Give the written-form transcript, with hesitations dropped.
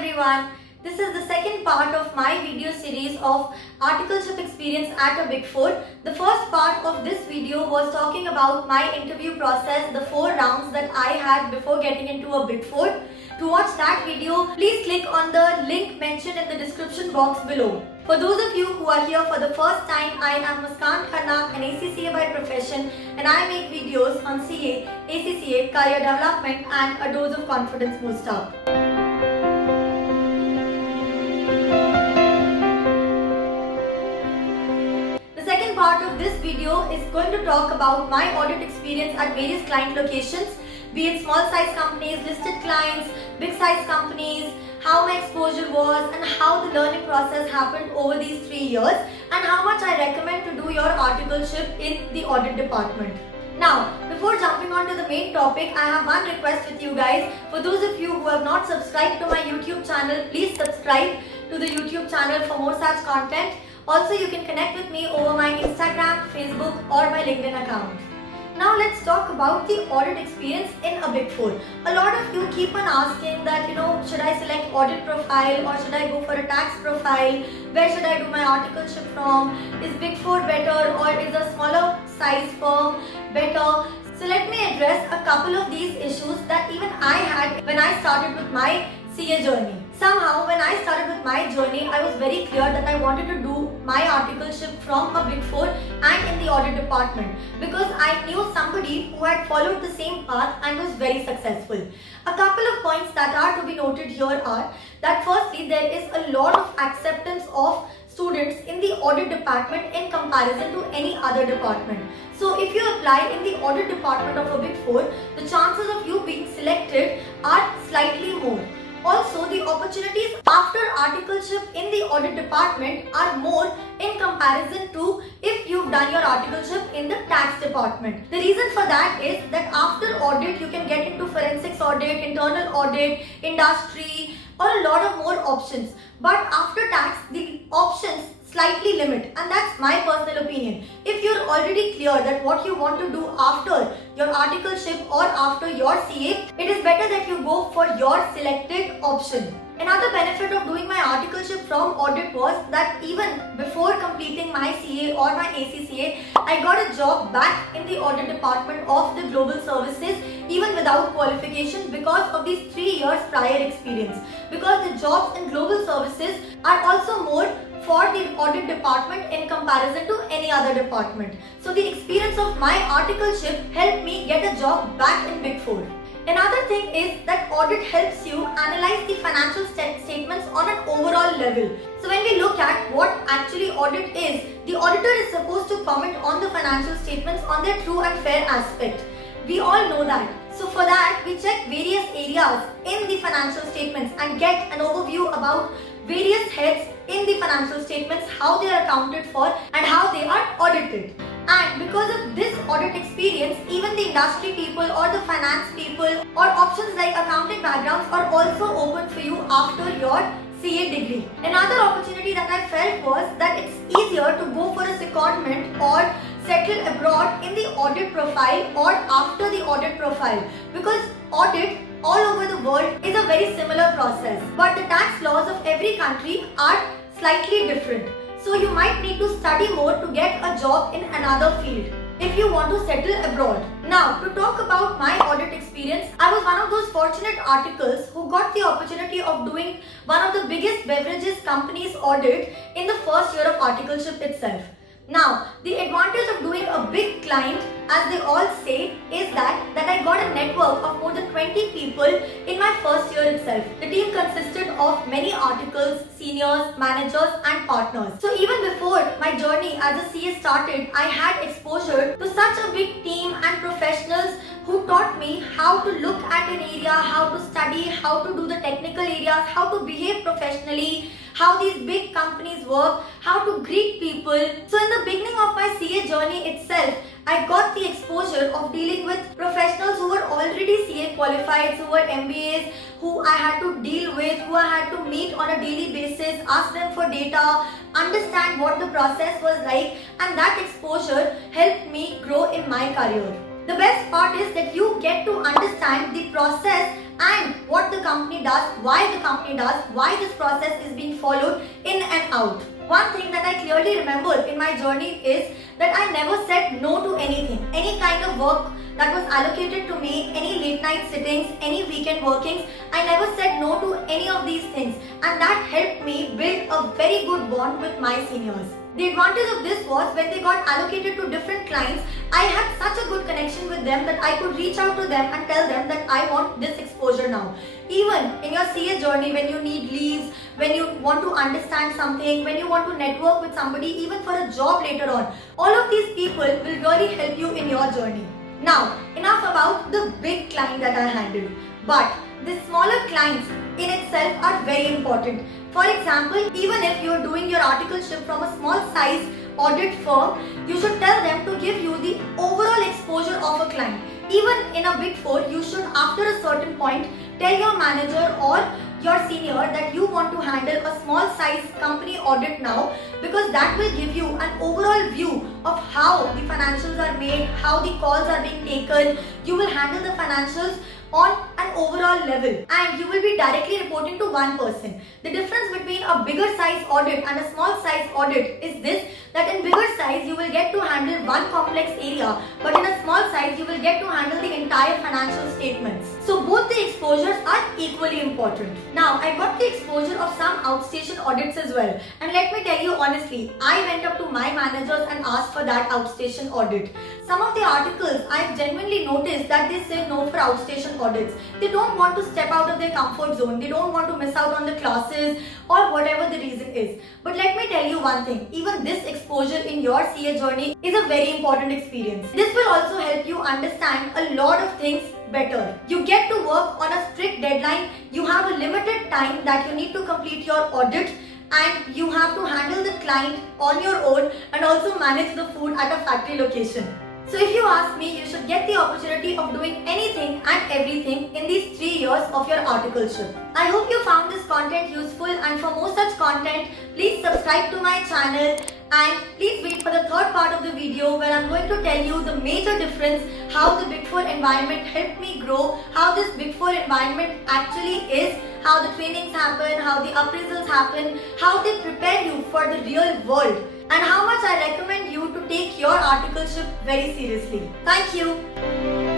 everyone. This is the second part of my video series of Articleship experience at a Big 4. The first part of this video was talking about my interview process, the 4 rounds that I had before getting into a Big 4. To watch that video, please click on the link mentioned in the description box below. For those of you who are here for the first time, I am Muskan Khanna, an ACCA by profession, and I make videos on CA, ACCA, career development and a dose of confidence booster. The second part of this video is going to talk about my audit experience at various client locations, be it small size companies, listed clients, big size companies, how my exposure was and how the learning process happened over these 3 years, and how much I recommend to do your articleship in the audit department. Now, before jumping on to the main topic, I have one request with you guys. For those of you who have not subscribed to my YouTube channel, please subscribe to the YouTube channel for more such content. Also, you can connect with me over my Instagram, Facebook or my LinkedIn account. Now let's talk about the audit experience in a Big 4. A lot of you keep on asking that, should I select audit profile or should I go for a tax profile? Where should I do my articleship from? Is Big 4 better or is a smaller size firm better? So let me address a couple of these issues that even I had when I started with my CA journey. Somehow when I started with my journey, I was very clear that I wanted to do my articleship from a Big 4 and in the audit department because I knew somebody who had followed the same path and was very successful. A couple of points that are to be noted here are that firstly, there is a lot of acceptance of students in the audit department in comparison to any other department. So if you apply in the audit department of a Big 4, the chances of you being selected are slightly more. Also, the opportunities after articleship in the audit department are more in comparison to if you've done your articleship in the tax department. The reason for that is that after audit, you can get into forensics audit, internal audit, industry or a lot of more options. But after tax, the options slightly limit, and that's my personal opinion. If you're already clear that what you want to do after your articleship or after your CA, it is better that you go for your selected option. Another benefit of doing my articleship from audit was that even before completing my CA or my ACCA, I got a job back in the audit department of the global services even without qualification because of these 3 years prior experience. Because the jobs in global services are also more for the audit department in comparison to any other department. So the experience of my articleship helped me get a job back in Big 4. Another thing is that audit helps you analyze the financial statements on an overall level. So when we look at what actually audit is, the auditor is supposed to comment on the financial statements on their true and fair aspect. We all know that. So for that, we check various areas in the financial statements and get an overview about various heads in the financial statements, how they are accounted for and how they are audited. And because of this audit experience, even the industry people or the finance people or options like accounting backgrounds are also open for you after your CA degree. Another opportunity that I felt was that it's easier to go for a secondment or settle abroad in the audit profile or after the audit profile because audit all over the world is a very similar process, but the tax laws of every country are slightly different. So you might need to study more to get a job in another field if you want to settle abroad. Now, to talk about my audit experience, I was one of those fortunate articles who got the opportunity of doing one of the biggest beverages companies audit in the first year of articleship itself. Now, the advantage of doing a big client, as they all say, is that I got a network of more than 20 people in my first year itself. The team consisted of many articles, seniors, managers and partners. So even before my journey as a CA started, I had exposure to such a big team and professionals who taught me how to look at an area, how to study, how to do the technical areas, how to behave professionally, how these big companies work, how to greet people. So in the beginning of my CA journey itself, I got the exposure of dealing with professionals who were already CA qualified, who were MBAs, who I had to deal with, who I had to meet on a daily basis, ask them for data, understand what the process was like, and that exposure helped me grow in my career. The best part is that you get to understand the process and what the company does, why the company does, why this process is being followed in and out. One thing that I clearly remember in my journey is that I never said no to anything. Any kind of work that was allocated to me, any late night sittings, any weekend workings, I never said no to any of these things, and that helped me build a very good bond with my seniors. The advantage of this was when they got allocated to different clients, I had such a good connection with them that I could reach out to them and tell them that I want this exposure now. Even in your CA journey, when you need leaves, when you want to understand something, when you want to network with somebody, even for a job later on, all of these people will really help you in your journey. Now, enough about the big client that I handled, but the smaller clients in itself are very important. For example, even if you are doing your articleship from a small size audit firm, you should tell them to give you the overall exposure of a client. Even in a BIG4, you should after a certain point tell your manager or your senior that you want to handle a small size company audit now, because that will give you an overall view of how the financials are made, how the calls are being taken. You will handle the financials on an overall level and you will be directly reporting to one person. The difference between a bigger size audit and a small size audit is this, that in bigger size you will get to handle one complex area, but in a small size you will get to handle the entire financial statements. So both the exposures are equally important. Now I got the exposure of some outstation audits as well, and let me tell you honestly, I went up to my managers and asked for that outstation audit. Some of the articles I've genuinely noticed that they say no for outstation audits. They don't want to step out of their comfort zone. They don't want to miss out on the classes or whatever the reason is. But let me tell you one thing, even this exposure in your CA journey is a very important experience. This will also help you understand a lot of things better. You get to work on a strict deadline. You have a limited time that you need to complete your audit, and you have to handle the client on your own and also manage the food at a factory location. So if you ask me, you should get the opportunity of doing anything and everything in these 3 years of your articleship. I hope you found this content useful, and for more such content, please subscribe to my channel and please wait for the third part of the video where I'm going to tell you the major difference, how the BIG4 environment helped me grow, how this BIG4 environment actually is, how the trainings happen, how the appraisals happen, how they prepare you for the real world, and how much I recommend you to take your articleship very seriously. Thank you.